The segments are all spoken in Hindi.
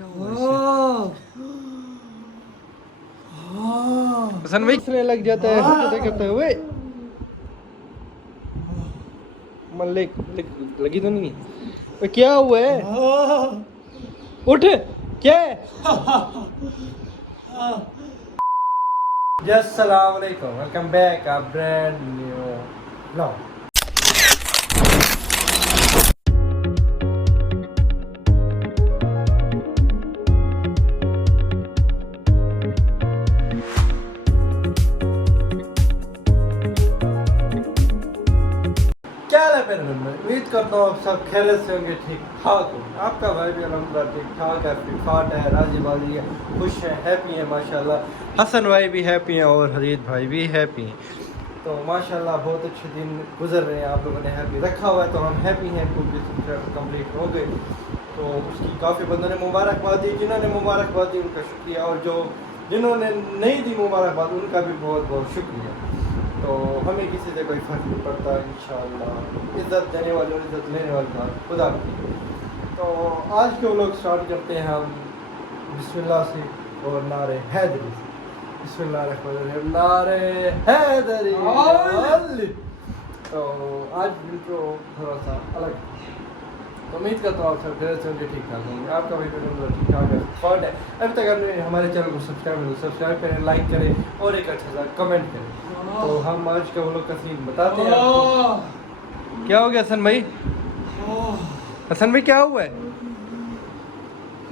क्या हुआ इसे? हसन भाई हंसने लग जाता है हरकतें करते हुए। मलिक मलिक लगी तो नहीं है? ओए, क्या हुआ है? उठ। क्या है? अस्सलाम वालेकुम, welcome back a brand new vlog. क्या हाल है मेरे मन में? उम्मीद करता हूँ आप सब खैरियत से होंगे, ठीक ठाक हो। आपका भाई भी अल्हम्दुलिल्लाह ठीक ठाक है, फिट फाट है, राजी बाजी है, खुश है, हैप्पी है माशाल्लाह। हसन भाई भी हैप्पी हैं और हरीद भाई भी हैप्पी हैं। तो माशाल्लाह बहुत अच्छे दिन गुजर रहे हैं, आप लोगों ने हैप्पी रखा हुआ है तो हम हैप्पी हैं क्योंकि सब्सक्राइबर कंप्लीट हो गए। तो उसकी काफ़ी बंदों ने मुबारकबाद दी, जिन्होंने मुबारकबाद दी उनका शुक्रिया, और जो जिन्होंने नहीं दी मुबारकबाद उनका भी बहुत बहुत शुक्रिया। तो हमें किसी से कोई फ़र्क नहीं पड़ता, इंशाअल्लाह इज़्ज़त देने वाले और इज़्ज़त लेने वाले बात खुदा की। तो आज के वो लोग स्टार्ट करते हैं हम बिस्मिल्लाह से और नारे हैदरी से। बिस्मिल्लाहिर्रहमानिर्रहीम, नारे हैदरी। तो आज इंट्रो थोड़ा सा अलग, तो उम्मीद करता हूँ आप सब घर से होंगे, ठीक ठाक होंगे। आपका भी ठीक ठाक है, फॉर्ड है। अभी तक आपने हमारे चैनल को सब्सक्राइब करें, लाइक करें और एक अच्छा सा कमेंट करें। तो हम आज का वो लोग का सीन बताते हैं आपको। क्या हो गया हसन भाई? हसन भाई क्या हुआ है?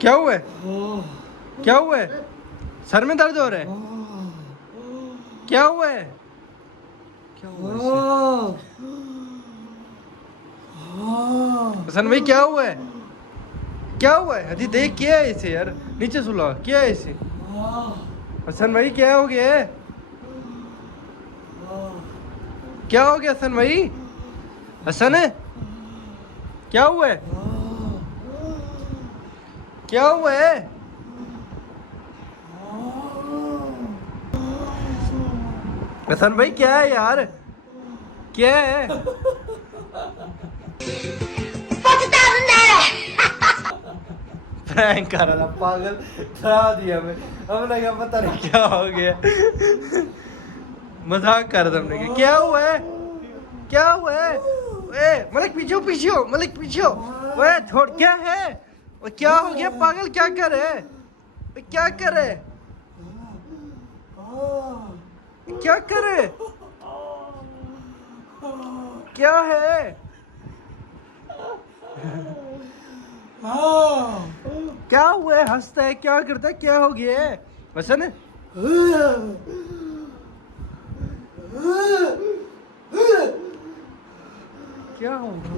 क्या हुआ है? क्या हुआ है? सर में दर्द हो रहा है? क्या हुआ है? क्या हुआ इसे? हसन भाई क्या हुआ है? क्या हुआ है? हदी देख, क्या है इसे यार? नीचे सुला, क्या है इसे? हसन भाई क्या हो गया है? क्या हो गया हसन भाई? हसन है? क्या हुआ है? क्या हुआ है? हसन भाई क्या है यार? क्या है? प्रैंक कर रहा था पागल, डरा दिया हमें। हमने क्या पता नहीं क्या हो गया। मजाक कर रहा था हमने, क्या हुआ है? क्या हुआ है? ए मलिक पीछे हो, पीछे हो मलिक, पीछे हो। ओए छोड़, क्या है? ओ क्या हो गया पागल, क्या कर रहे? ओए क्या कर रहे? क्या कर रहे? क्या है? क्या हुआ है? हंसता है, क्या करता है, क्या हो गया है? हसन क्या हो गया?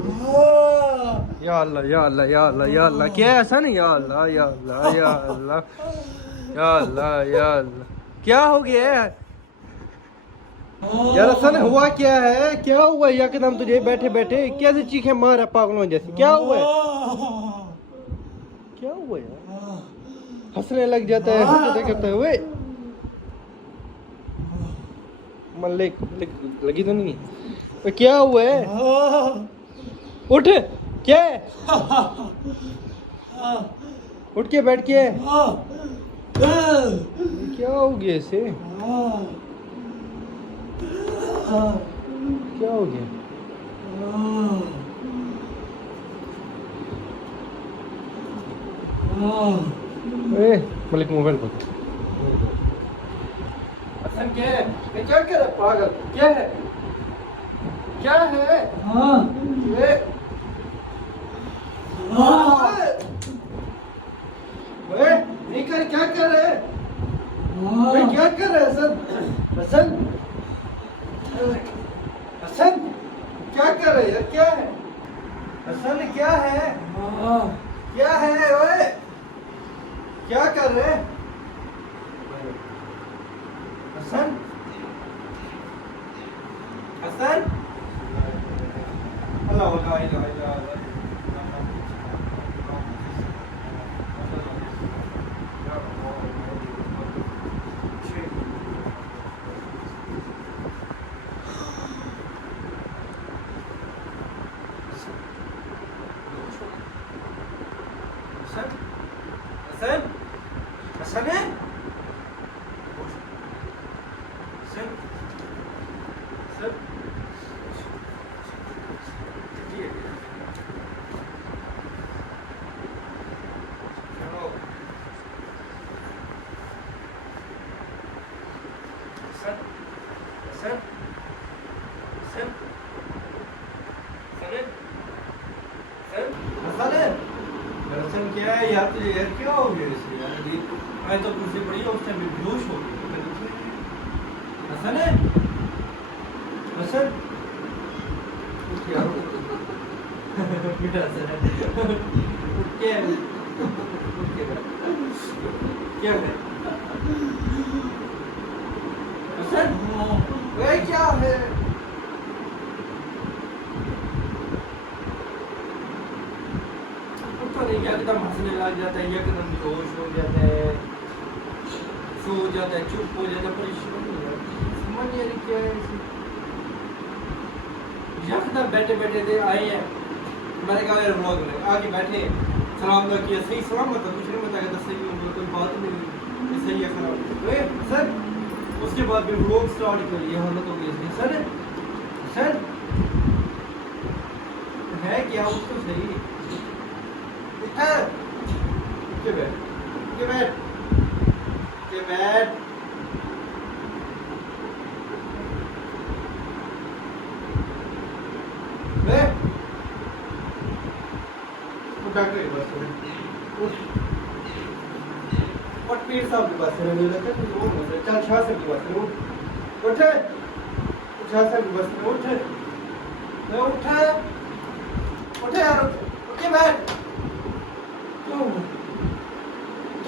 या अल्लाह या अल्लाह या अल्लाह या अल्लाह, क्या है हसन? या अल्लाह या अल्लाह या अल्लाह या अल्लाह या अल्लाह, क्या हो गया है यार? हसन हुआ क्या है? क्या हुआ यकदम तुझे बैठे बैठे कैसे चीखे मारा पागलों जैसे? क्या हुआ है? क्या हुआ यार? हंसने लग जाता है हरकतें करते हुए। मलिक मलिक लगी तो नहीं है? ओए, क्या हुआ है? उठ। क्या है? उठ के बैठ के। क्या हो गया इसे? क्या हो गया? ए मलिक मोबाइल पकड़। अच्छा क्या है? ये क्या कर रहा है पागल? क्या है? क्या है? ये ओए निकर, क्या कर रहे हैं? ओए क्या कर रहे हैं हसन? हसन हसन क्या कर रहे हैं यार? क्या है हसन? क्या है? क्या है? ओए क्या कर रहे हैं हसन? हसन अल्लाह ला इलाहा इल्ला अल्लाह। हसन हसन हसन है हसन हसन दरअसल क्या है यार, तुझे यार क्या हो गया इसमें यार? अभी मैं तो कुर्सी पड़ी है, उस टाइम बेहोश हो गई। हसन है हसन, उठ यार बेटा हसन है, उठ के बैठ। क्या है हसन? वह क्या है? एकदम हंसने लग जाता है, एकदम बेहोश हो जाता है, सो जाता है, चुप हो जाता है, परेशान हो जाता है। समझ नहीं आ रही क्या है इसे। यकदम बैठे बैठे थे आए हैं, मैंने कहा यार व्लॉग में आके बैठे, सलाम किया, सही सलाम मतलब कुछ नहीं बताया, सही होगा कोई बात नहीं, सही है खराब सर। उसके बाद फिर व्लॉग स्टार्ट कर लिया, हालत हो गई सर। सर है क्या उसको सही के बैठ के बैठ के बैठ। डॉक्टर के पास और पीर साहब के पास में मिल जाता है कुछ और मसला। चल शाह साहब के पास में उठ शाह साहब के पास में उठ यार, उठ के बैठ।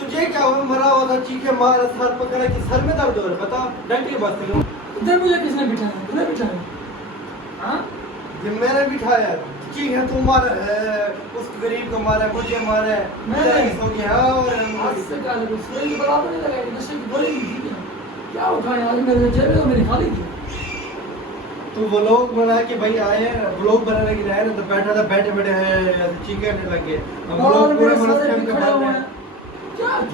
तुझे क्या हुआ? मरा हुआ था, चीखे मार, सर पकड़ा कि सर में दर्द हो रहा है, बता। डॉक्टर के पास में इधर मुझे किसने बिठाया? तूने बिठाया? हाँ, ये मैंने बिठाया। चीखे तू मार है, उस गरीब को मारा, मुझे मारा, मैंने सो गया। और आज से क्या लगा? सूरज की बराबर नहीं लगाई, नशे की गोली नहीं थी क्या उठाया? आज मेरे जेब में तो मेरी खाली थी। तो वो लोग बना के भाई आए, ब्लॉग बनाने के लिए आए ना, तो बैठा था, बैठे बैठे चीखने लगे। अब ब्लॉग पूरे मनस्कम के बाद में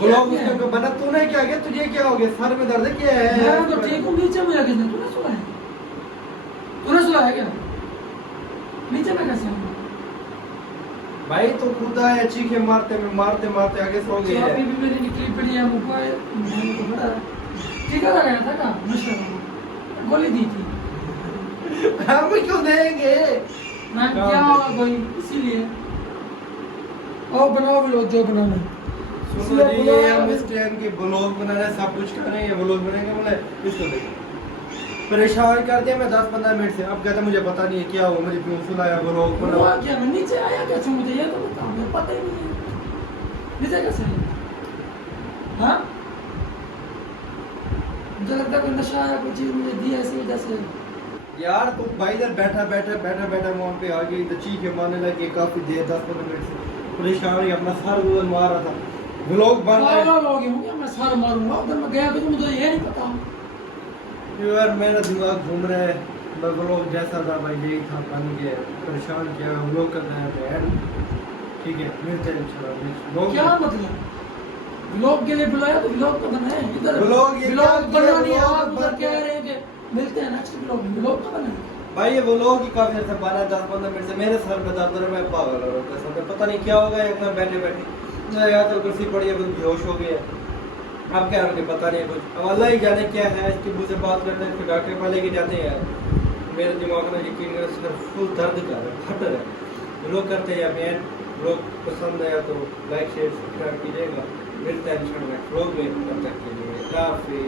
ब्लॉग उसके को बना। तूने क्या किया? तुझे क्या हो गया? सर में दर्द क्या है? मैं तो ठीक हूँ। नीचे मुझे किसने? तूने सुना है? तूने सुना है क्या? नीचे मैं कैसे हूँ भाई? तो खुद आया, चीखे मारते में मारते मारते आगे सो गए। अभी भी मेरी निकली पड़ी है मोबाइल, मैंने तो बड़ा टीका लगाया था का नशे में, गोली दी थी। हम क्यों देंगे? मैं क्या होगा भाई, इसीलिए और बनाओ व्लॉग जो बनाना है। सुनो जी, ये हम इस टाइम के ब्लॉग बना रहे हैं, सब कुछ कर रहे हैं, ये ब्लॉग बनेंगे बोले इसको देखो। परेशान कर दिया मैं 10-15 मिनट से। अब कहता मुझे पता नहीं है क्या हुआ, मुझे प्रिंसिपल आया ब्लॉग बना। हुआ क्या? मैं नीचे आया कैसे? मुझे ये तो बताओ, मुझे पता ही नहीं है नीचे कैसे है। हाँ, मुझे लगता है कोई नशा या कोई चीज मुझे दी ऐसी वजह से। यार तू भाई इधर बैठा वहाँ पे आ गई, तो चीखे मारने लगे काफी देर, 10-15 मिनट से परेशान हुई, अपना सर उधर मार रहा था। व्लॉग बन रहा है क्या मैं सार मारूंगा? उधर मैं गया तो मुझे ये नहीं पता। यार मेरा दिमाग घूम रहा है। मैं व्लॉग जैसा था भाई यही था, बन गया, परेशान किया। व्लॉग करना है बैन, ठीक है मिलते हैं इंशाल्लाह। क्या मतलब? व्लॉग के लिए बुलाया तो व्लॉग तो बनाए इधर। व्लॉग ये व्लॉग क्या बना नहीं, व्लॉग आप उधर बन कह गया। रहे हैं कि मिलते हैं नेक्स्ट व्लॉग में। व्लॉग तो बनाए भाई ये व्लॉग ही काफी देर से बना है, 10-15 मिनट से मेरे सर में दर्द हो रहा है, मैं पागल हो रहा हूँ कसम से। पता नहीं क्या होगा, एकदम बैठे बैठे यार तो कुर्सी पड़ी है, कुछ बेहोश हो गया। अब क्या मुझे पता नहीं कुछ, अब अल्लाह ही जाने क्या है। इसकी मुझसे बात करते हैं, फिर डॉक्टर वाले के जाते हैं। मेरे दिमाग में यकीन है सर फुल दर्द कर रहा है, फट रहा है। लोग करते हैं बैन, लोग पसंद आया तो लाइक शेयर सब्सक्राइब कीजिएगा। मिलता है इंशाल्लाह व्लॉग में, तब तक के लिए काफी।